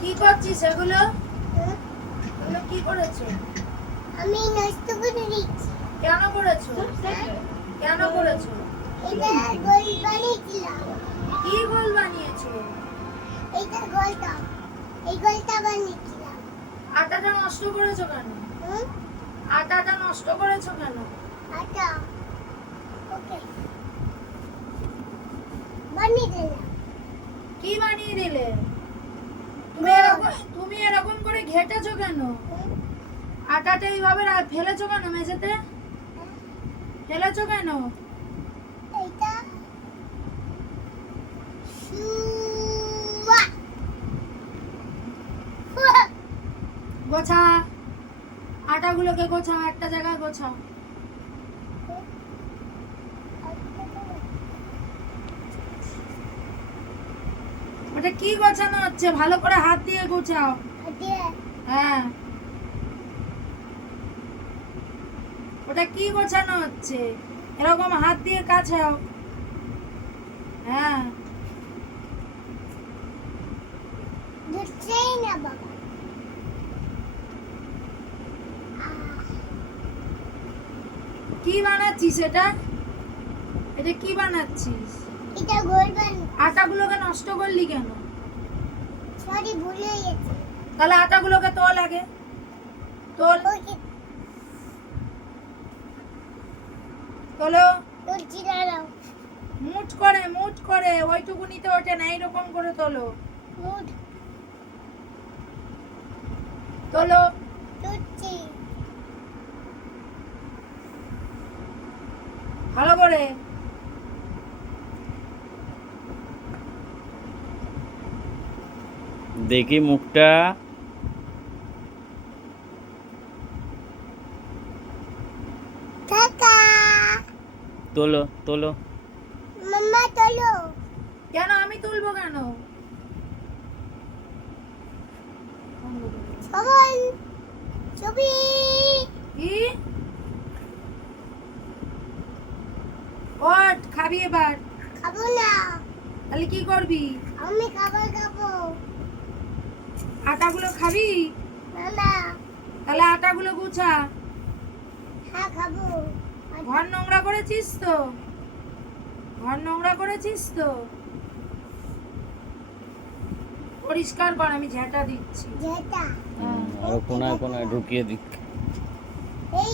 কি করছিস এগুলো? এগুলো কি করেছো? আমি নষ্ট করে দিচ্ছি। কেন করেছো? কেন করেছো? এটা গোল বানিয়েছিলাম। কি গোল বানিয়েছো? এটা গোলটা, এই গোলটা বানিয়েছিলাম। আটাটা নষ্ট করেছো কেন? হুম? আটাটা নষ্ট করেছো কেন? আটা ওকে বানিয়ে দিলাম। কি বানিয়ে দিলে? তুমি এরকম করে ঘেটেছো কেন? হুম? আটাটা এইভাবে ফেলেছো কেন মেঝেতে? ফেলেছো কেন? এটা শুয়া গোছা, আটাগুলোকে গোছাও, একটা জায়গায় গোছাও। ওটা কি গোছানো হচ্ছে? ভালো করে হাত দিয়ে গোছাও। হ্যাঁ, ওটা কি গোছানো হচ্ছে? এরকম হাত দিয়ে কাছাও। হ্যাঁ, ধরছেই না বাবা। কি বানাচ্ছিস এটা? এটা কি বানাচ্ছিস? এটা গোল বানি। আটাগুলোকে নষ্ট করলি কেন? সরি ভুলে গেছি। তাহলে আটাগুলোকে তোল আগে, তোল, ওকে তোলো। তুলছি দাঁড়াও। মুঠ করে ওইটুকুনিতে ওঠে না, এইরকম করে তোলো, মুড তোলো। তুলছি। ভালো করে। দেখি মুখটা। কাকা তোলো তোলো। মাম্মা তোলো। কেন আমি তুলবো কেন? সবাই ছবি। কি? ওঠ, খাবি এবার? খাবো না, তাহলে কি করবি? আমি খাবার খাবো। আটাগুলো খাবি? মামা তাহলে আটাগুলো গুছা। হ্যাঁ খাবো। ঘর নোংরা করেছিস তো? ঘর নোংরা করেছিস তো? পরিষ্কার কর, আমি ঝেঁটা দিচ্ছি। যেটা হ্যাঁ। আর কোনায় কোনায় ঢুকিয়ে দিক। এই